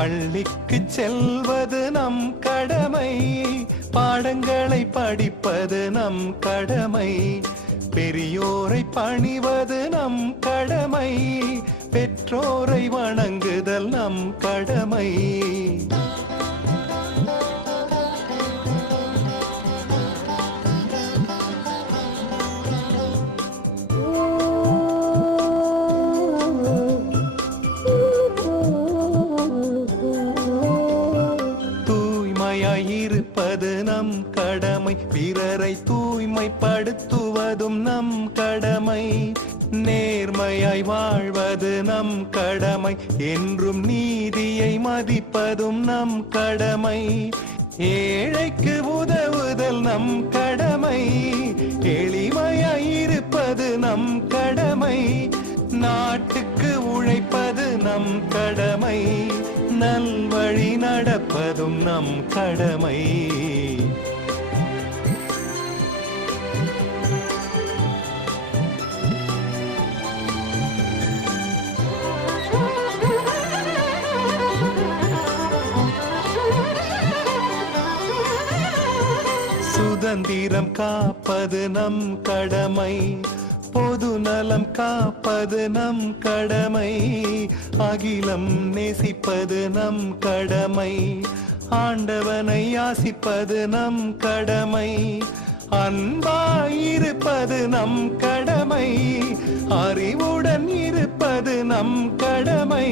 பள்ளிக்கு செல்வது நம் கடமை, பாடங்களை படிப்பது நம் கடமை, பெரியோரை பணிவது நம் கடமை, பெற்றோரை வணங்குதல் நம் கடமை. இருப்பது நம் கடமை, பிறரை தூய்மைப்படுத்துவதும் நம் கடமை, நேர்மையாய் வாழ்வது நம் கடமை, என்றும் நீதியை மதிப்பதும் நம் கடமை, ஏழைக்கு உதவுதல் நம் கடமை, எளிமையாய் இருப்பது நம் கடமை, நாட்டுக்கு உழைப்பது நம் கடமை, நல்வழி நடப்பதும் நம் கடமை. சுதந்திரம் காப்பது நம் கடமை, பொது நலம் காப்பது நம் கடமை, அகிலம் நேசிப்பது நம் கடமை, ஆண்டவனை யாசிப்பது நம் கடமை, அன்பாயிருப்பது நம் கடமை, அறிவுடன் இருப்பது நம் கடமை,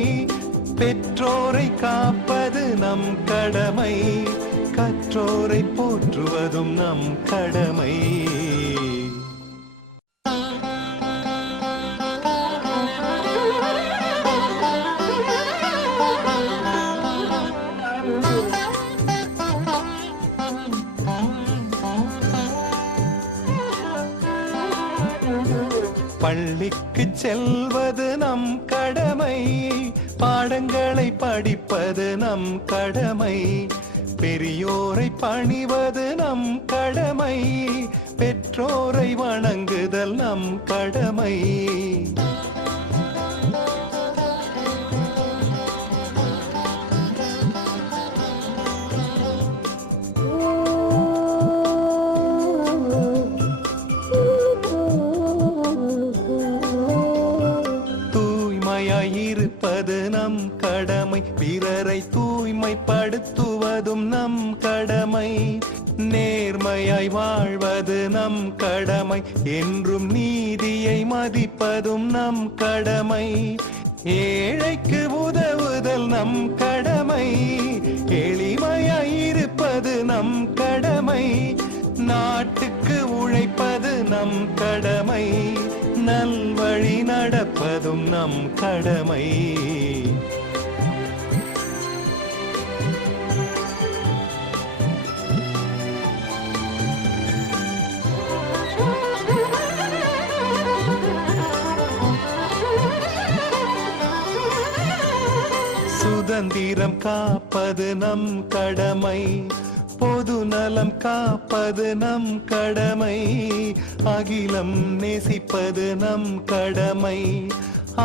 பெற்றோரை காப்பது நம் கடமை, கற்றோரை போற்றுவதும் நம் கடமை. பள்ளிக்கு செல்வது நம் கடமை, பாடங்களை படிப்பது நம் கடமை, பெரியோரை பணிவது நம் கடமை, பெற்றோரை வணங்குதல் நம் கடமை. இருப்பது நம் கடமை, பிறரை தூய்மைப்படுத்துவதும் நம் கடமை, நேர்மையாய் வாழ்வது நம் கடமை, என்றும் நீதியை மதிப்பதும் நம் கடமை, ஏழைக்கு உதவுதல் நம் கடமை, எளிமையாய் இருப்பது நம் கடமை, நாட்டுக்கு உழைப்பது நம் கடமை, நல்வழி நடப்பதும் நம் கடமை. சுதந்திரம் காப்பது நம் கடமை, பொது நலம் காப்பது நம் கடமை, அகிலம் நேசிப்பது நம் கடமை,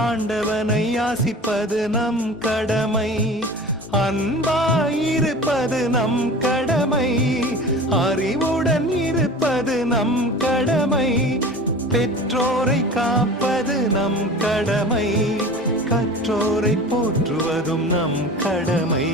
ஆண்டவனை யாசிப்பது நம் கடமை, அன்பாயிருப்பது நம் கடமை, அறிவுடன் இருப்பது நம் கடமை, பெற்றோரை காப்பது நம் கடமை, கற்றோரை போற்றுவதும் நம் கடமை.